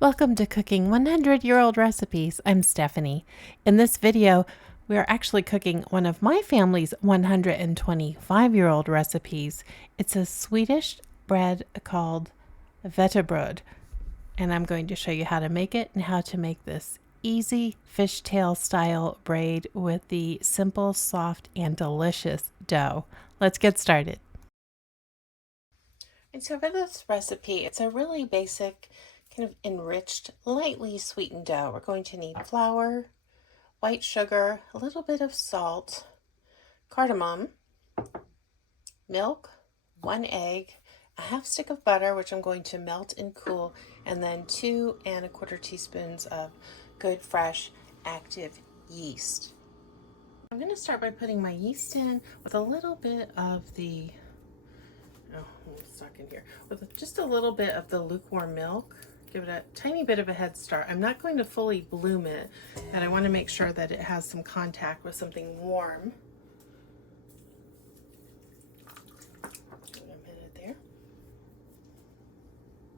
Welcome to Cooking 100-Year-Old Recipes. I'm Stephanie. In this video, we are actually cooking one of my family's 125-year-old recipes. It's a Swedish bread called Vetebrod, and I'm going to show you how to make it and how to make this easy fishtail style braid with the simple, soft, and delicious dough. Let's get started. And so for this recipe, it's a really basic kind of enriched, lightly sweetened dough. We're going to need flour, white sugar, a little bit of salt, cardamom, milk, 1 egg, a half stick of butter, which I'm going to melt and cool, and then 2 1/4 teaspoons of good, fresh, active yeast. I'm going to start by putting my yeast in with a little bit of the, I'm stuck in here, with just a little bit of the lukewarm milk. Give it a tiny bit of a head start. I'm not going to fully bloom it, and I want to make sure that it has some contact with something warm. Give it a minute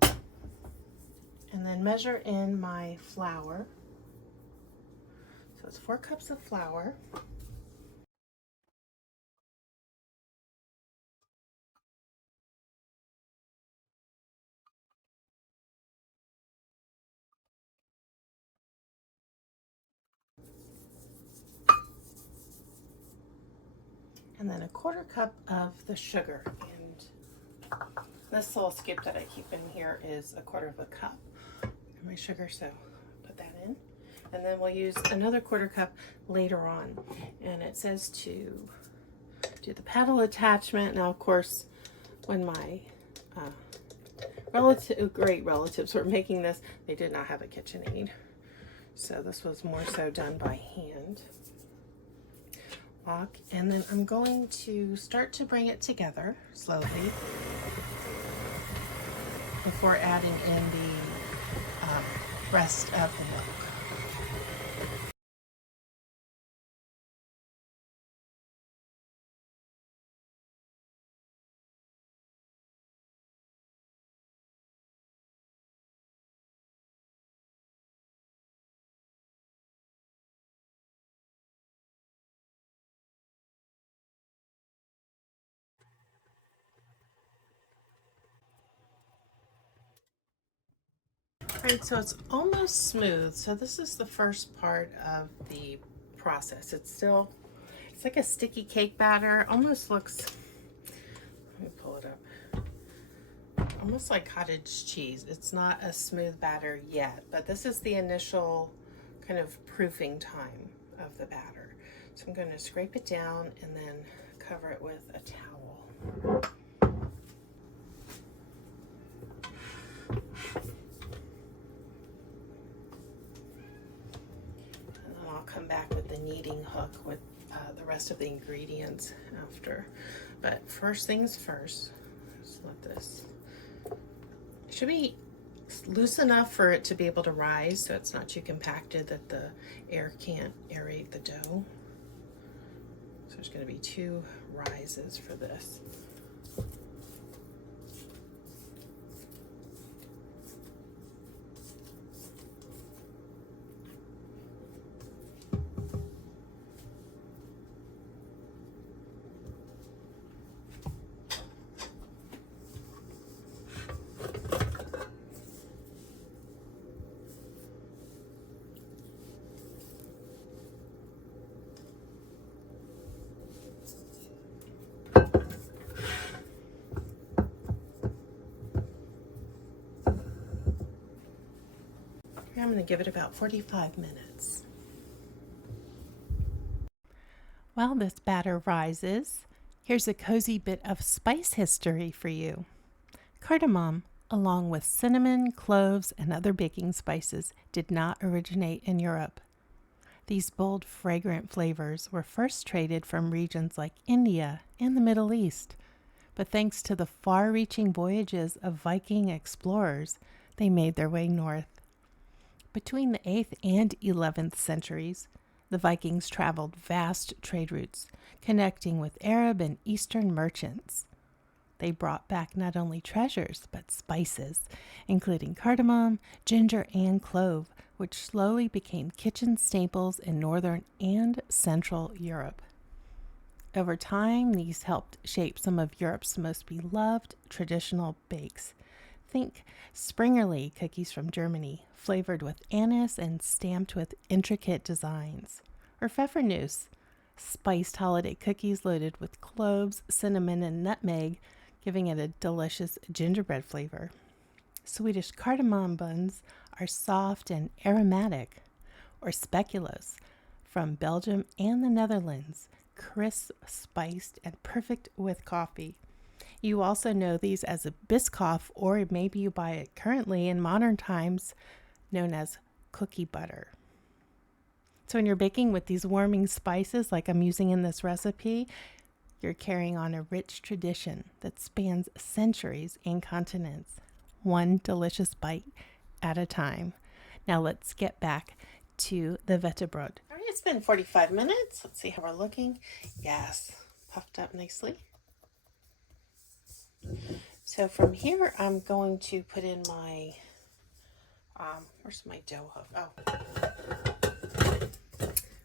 there. And then measure in my flour. So it's 4 cups of flour. And then a 1/4 cup of the sugar. And this little scoop that I keep in here is 1/4 cup of my sugar, so put that in. And then we'll use another 1/4 cup later on. And it says to do the paddle attachment. Now, of course, when my great relatives were making this, they did not have a KitchenAid. So this was more so done by hand. And then I'm going to start to bring it together slowly before adding in the rest of the milk. Right, so it's almost smooth. So this is the first part of the process. It's like a sticky cake batter. Almost looks, let me pull it up, almost like cottage cheese. It's not a smooth batter yet, but this is the initial kind of proofing time of the batter. So I'm going to scrape it down and then cover it with a towel. Come back with the kneading hook with the rest of the ingredients after. But first things first, just let this, it should be loose enough for it to be able to rise, so it's not too compacted that the air can't aerate the dough. So there's going to be 2 rises for this. I'm going to give it about 45 minutes. While this batter rises, here's a cozy bit of spice history for you. Cardamom, along with cinnamon, cloves, and other baking spices, did not originate in Europe. These bold, fragrant flavors were first traded from regions like India and the Middle East, but thanks to the far-reaching voyages of Viking explorers, they made their way north. Between the 8th and 11th centuries, the Vikings traveled vast trade routes, connecting with Arab and Eastern merchants. They brought back not only treasures, but spices, including cardamom, ginger, and clove, which slowly became kitchen staples in Northern and Central Europe. Over time, these helped shape some of Europe's most beloved traditional bakes. Think Springerle cookies from Germany, flavored with anise and stamped with intricate designs. Or Pfeffernuss, spiced holiday cookies loaded with cloves, cinnamon, and nutmeg, giving it a delicious gingerbread flavor. Swedish cardamom buns are soft and aromatic. Or speculoos from Belgium and the Netherlands, crisp, spiced, and perfect with coffee. You also know these as a Biscoff, or maybe you buy it currently in modern times known as cookie butter. So when you're baking with these warming spices like I'm using in this recipe, you're carrying on a rich tradition that spans centuries and continents, one delicious bite at a time. Now let's get back to the Vetebrod. All right, it's been 45 minutes. Let's see how we're looking. Yes, puffed up nicely. So from here, I'm going to put in my, where's my dough hook? Oh.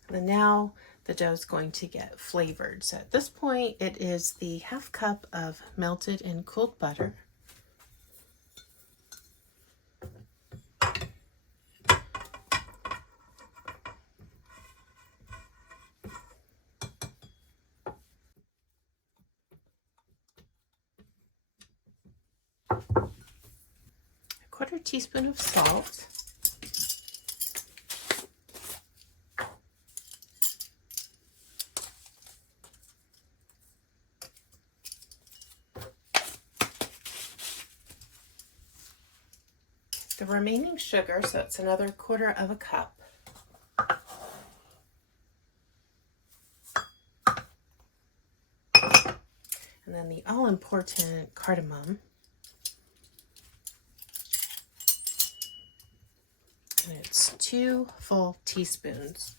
And now the dough is going to get flavored. So at this point, it is the half cup of melted and cooled butter. Quarter teaspoon of salt, the remaining sugar, so it's another quarter of a cup, and then the all-important cardamom. And it's 2 full teaspoons.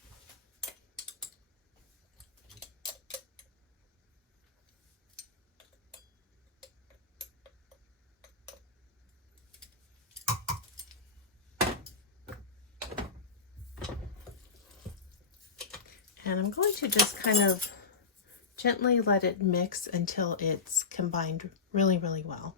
And I'm going to just kind of gently let it mix until it's combined really, really well.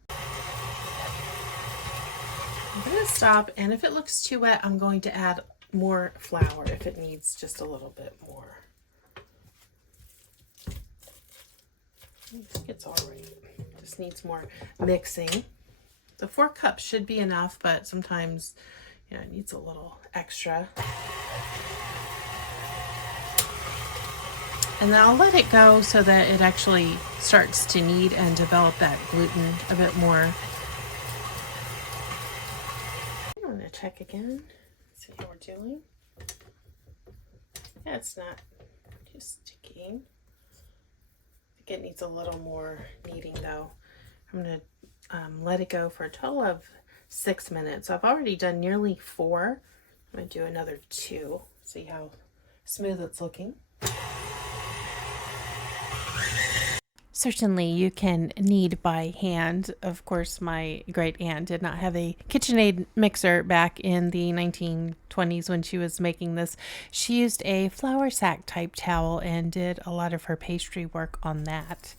I'm going to stop, and if it looks too wet, I'm going to add more flour if it needs just a little bit more. I think it's all right. Just needs more mixing. The 4 cups should be enough, but sometimes, it needs a little extra. And then I'll let it go so that it actually starts to knead and develop that gluten a bit more. I'm going to check again, see how we're doing. Yeah, it's not too sticky. I think it needs a little more kneading though. I'm going to let it go for a total of 6 minutes. So I've already done nearly 4. I'm going to do another 2, see how smooth it's looking. Certainly you can knead by hand. Of course, my great aunt did not have a KitchenAid mixer back in the 1920s when she was making this. She used a flour sack type towel and did a lot of her pastry work on that.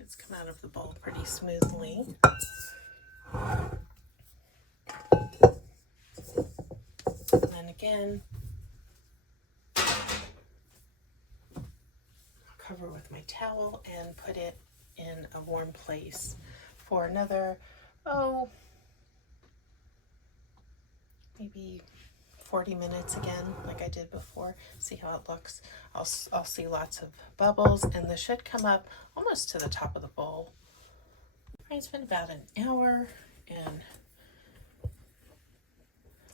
It's come out of the bowl pretty smoothly. And then again, I'll cover with my towel and put it in a warm place for another, maybe 40 minutes again, like I did before. See how it looks. I'll see lots of bubbles, and this should come up almost to the top of the bowl. It's been about an hour, and it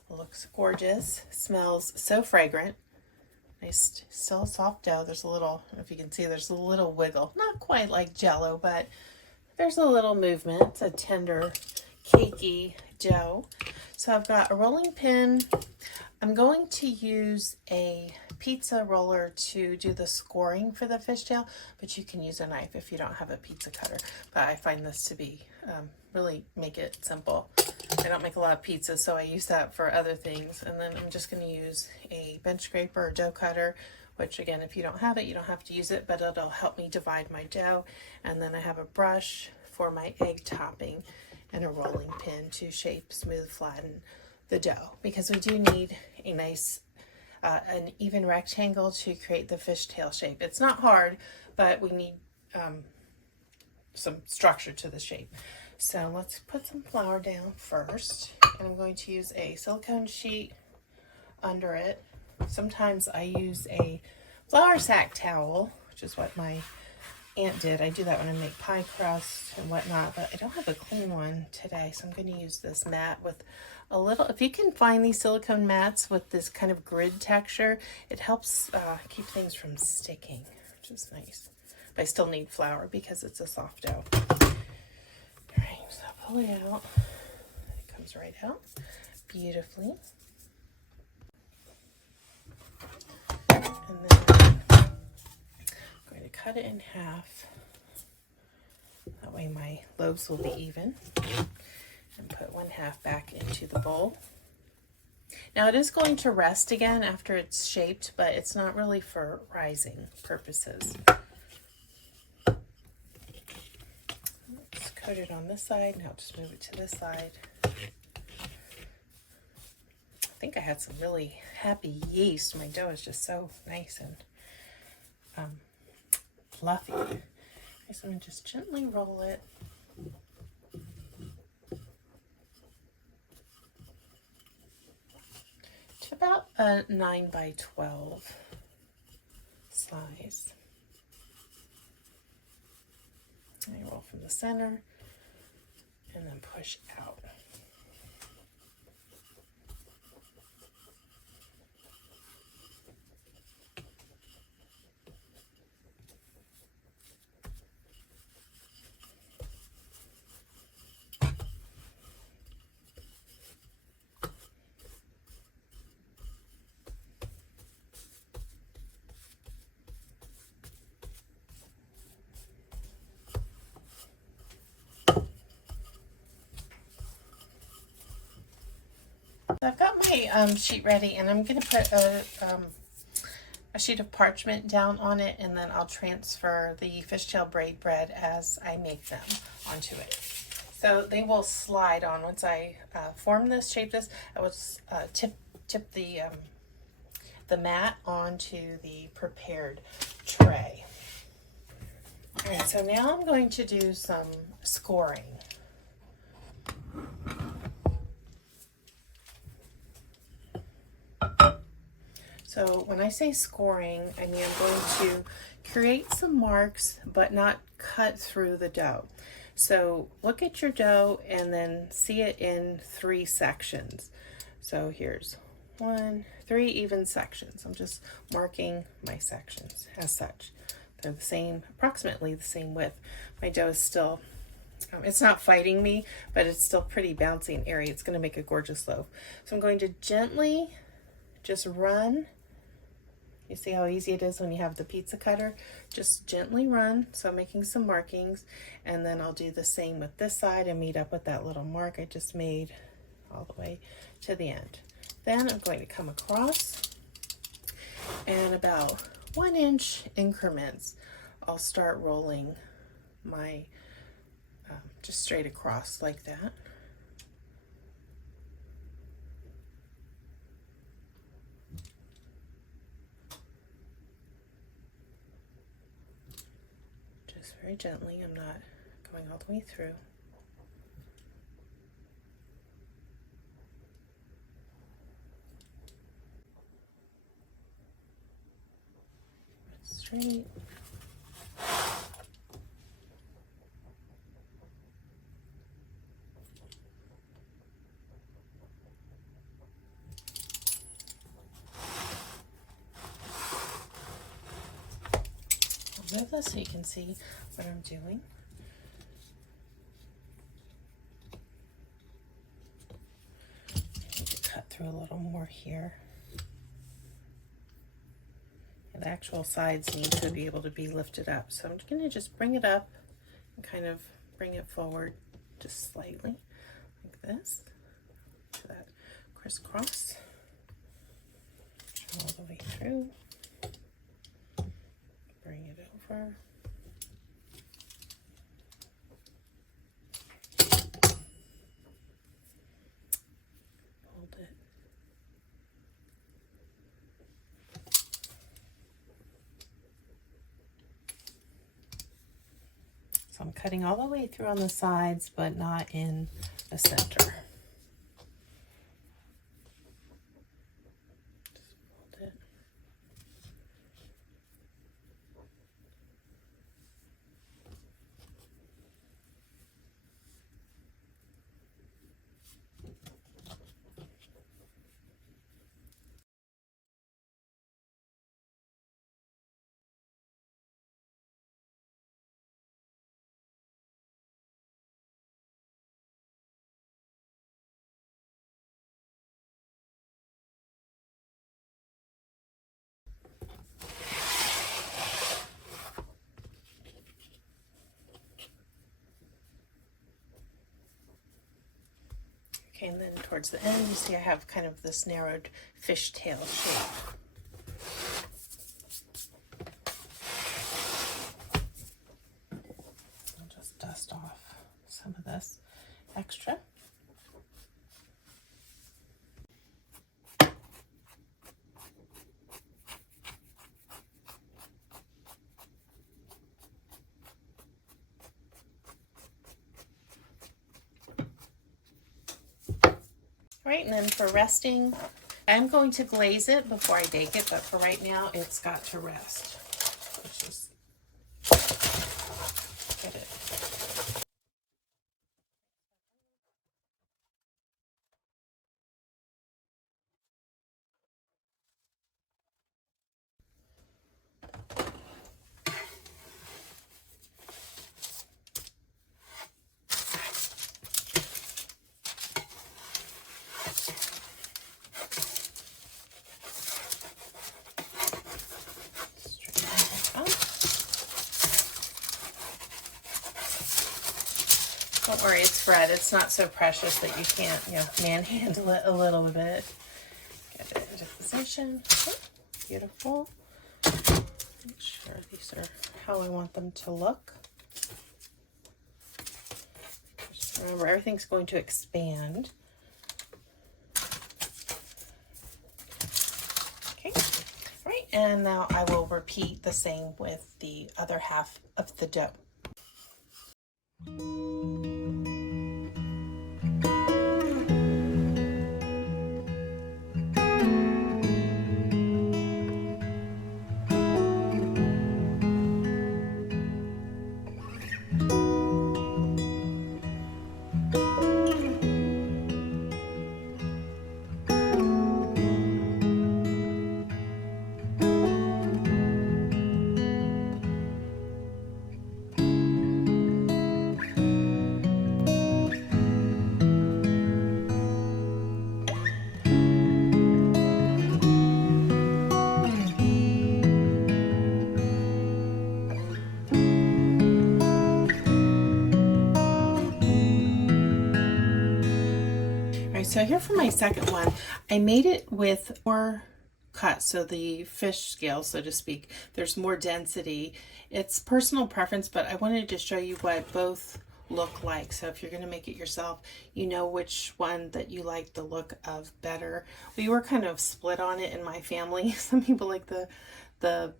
looks gorgeous. Smells so fragrant. Nice, still soft dough. There's a little, I don't know if you can see, there's a little wiggle. Not quite like Jello, but there's a little movement. It's a tender, cakey dough. So I've got a rolling pin. I'm going to use a pizza roller to do the scoring for the fishtail, but you can use a knife if you don't have a pizza cutter. But I find this to be really make it simple. I don't make a lot of pizzas, so I use that for other things. And then I'm just going to use a bench scraper or dough cutter, which again, if you don't have it, you don't have to use it, but it'll help me divide my dough. And then I have a brush for my egg topping and a rolling pin to shape, smooth, flatten the dough, because we do need a nice an even rectangle to create the fishtail shape. It's not hard, but we need some structure to the shape. So let's put some flour down first, and I'm going to use a silicone sheet under it. Sometimes I use a flour sack towel, which is what my aunt did. I do that when I make pie crust and whatnot, but I don't have a clean one today, so I'm going to use this mat with a little, if you can find these silicone mats with this kind of grid texture, it helps keep things from sticking, which is nice. But I still need flour because it's a soft dough. All right, so I'll pull it out. It comes right out beautifully. And then I'm going to cut it in half. That way my loaves will be even. And put one half back into the bowl. Now it is going to rest again after it's shaped, but it's not really for rising purposes. Let's coat it on this side. Now just move it to this side. I think I had some really happy yeast. My dough is just so nice and fluffy. So I'm going to just gently roll it. To about a 9 by 12 size. I roll from the center and then push out. I've got my sheet ready, and I'm going to put a sheet of parchment down on it, and then I'll transfer the fishtail braid bread as I make them onto it. So they will slide on. Once I form this, shape this, I will tip the mat onto the prepared tray. All right, so now I'm going to do some scoring. So when I say scoring, I mean I'm going to create some marks, but not cut through the dough. So look at your dough and then see it in 3 sections. So here's 3 even sections. I'm just marking my sections as such. They're the same, approximately the same width. My dough is still, it's not fighting me, but it's still pretty bouncy and airy. It's going to make a gorgeous loaf. So I'm going to gently just run. You see how easy it is when you have the pizza cutter? Just gently run. So I'm making some markings, and then I'll do the same with this side and meet up with that little mark I just made all the way to the end. Then I'm going to come across, and about 1-inch increments, I'll start rolling my just straight across like that. Very gently, I'm not going all the way through. Straight. I'll move this so you can see what I'm doing. through a little more here. And the actual sides need to be able to be lifted up. So I'm going to just bring it up and kind of bring it forward just slightly like this. So that crisscross all the way through. Bring it over. Hold it. So I'm cutting all the way through on the sides, but not in the center. Just fold it. Okay, and then towards the end, you see I have kind of this narrowed fishtail shape. I'll just dust off some of this extra. Right, and then for resting, I'm going to glaze it before I bake it, but for right now, it's got to rest. Let's just get it. Don't worry, it's bread. It's not so precious that you can't, manhandle it a little bit. Get it into position. Oh, beautiful. Make sure these are how I want them to look. Just remember, everything's going to expand. Okay, all right, and now I will repeat the same with the other half of the dough. So here for my second one, I made it with more cut, so the fish scale, so to speak. There's more density. It's personal preference, but I wanted to show you what both look like. So if you're going to make it yourself, you know which one that you like the look of better. We were kind of split on it in my family. Some people like the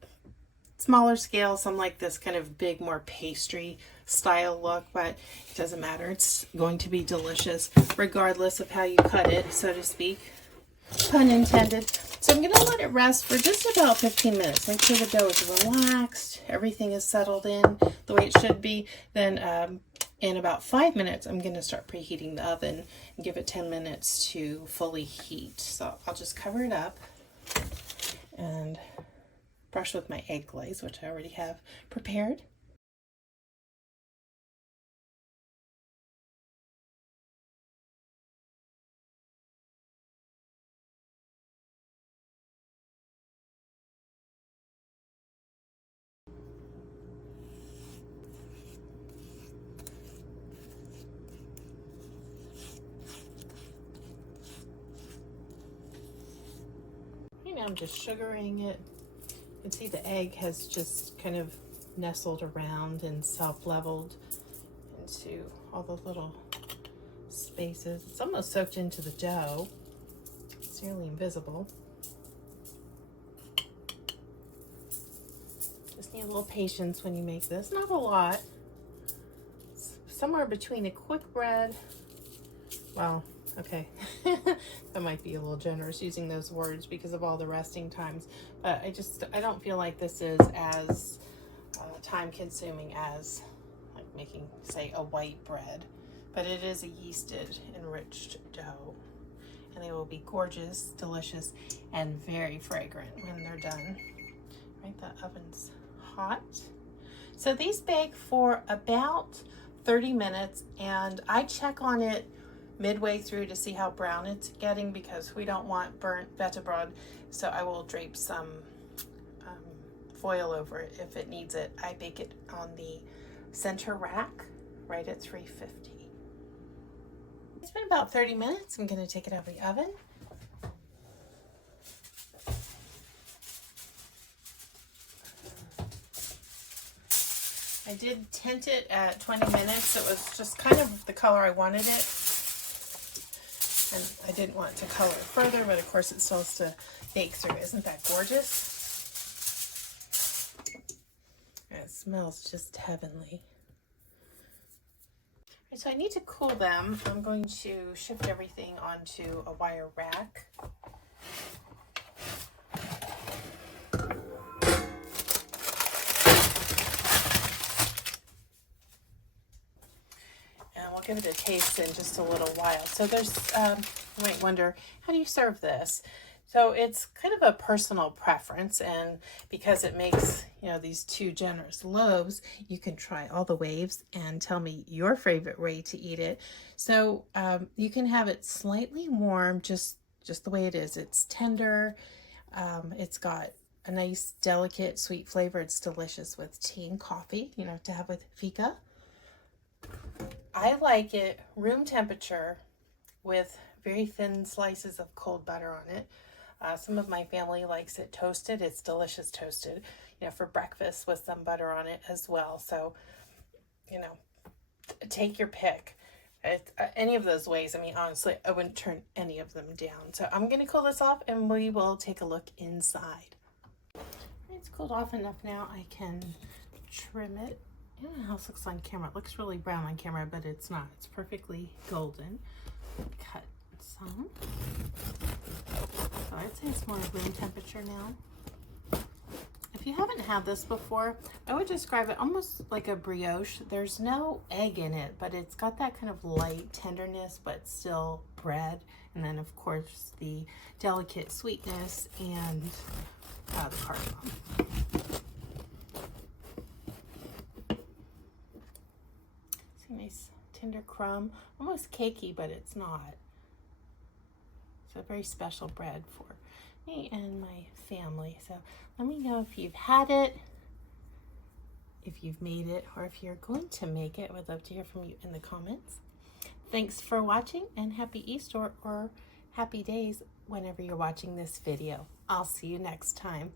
smaller scale, some like this kind of big, more pastry style look, but it doesn't matter. It's going to be delicious regardless of how you cut it, so to speak. Pun intended. So I'm going to let it rest for just about 15 minutes. Make sure the dough is relaxed, everything is settled in the way it should be. Then in about 5 minutes, I'm going to start preheating the oven and give it 10 minutes to fully heat. So I'll just cover it up and brush with my egg glaze, which I already have prepared. now I'm just sugaring it. You can see the egg has just kind of nestled around and self-leveled into all the little spaces. It's almost soaked into the dough. It's nearly invisible. Just need a little patience when you make this. Not a lot. It's somewhere between a quick bread. Well, okay. That might be a little generous using those words because of all the resting times. But I don't feel like this is as time consuming as like making, say, a white bread. But it is a yeasted, enriched dough. And they will be gorgeous, delicious, and very fragrant when they're done. Right, the oven's hot. So these bake for about 30 minutes, and I check on it midway through to see how brown it's getting because we don't want burnt vetebrod. So I will drape some foil over it if it needs it. I bake it on the center rack right at 350. It's been about 30 minutes. I'm going to take it out of the oven. I did tint it at 20 minutes. It was just kind of the color I wanted it. And I didn't want to color it further, but of course it still has to bake through. Isn't that gorgeous? And it smells just heavenly. So I need to cool them. I'm going to shift everything onto a wire rack. And we'll give it a taste in just a little while. So there's, you might wonder, how do you serve this? So it's kind of a personal preference, and because it makes, you know, these two generous loaves, you can try all the ways and tell me your favorite way to eat it. So you can have it slightly warm, just the way it is. It's tender. It's got a nice, delicate, sweet flavor. It's delicious with tea and coffee, you know, to have with fika. I like it room temperature with very thin slices of cold butter on it. Some of my family likes it toasted. It's delicious toasted, you know, for breakfast with some butter on it as well. So, you know, take your pick. Any of those ways. I mean, honestly, I wouldn't turn any of them down. So I'm going to cool this off and we will take a look inside. It's cooled off enough now. I can trim it. I don't know how this looks on camera. It looks really brown on camera, but it's not. It's perfectly golden. Cut some. So I'd say it's more room temperature now. If you haven't had this before, I would describe it almost like a brioche. There's no egg in it, but it's got that kind of light tenderness, but still bread. And then, of course, the delicate sweetness and the cardamom. See, nice tender crumb. Almost cakey, but it's not. It's a very special bread for me and my family. So let me know if you've had it, if you've made it, or if you're going to make it. I would love to hear from you in the comments. Thanks for watching, and happy Easter or happy days whenever you're watching this video. I'll see you next time.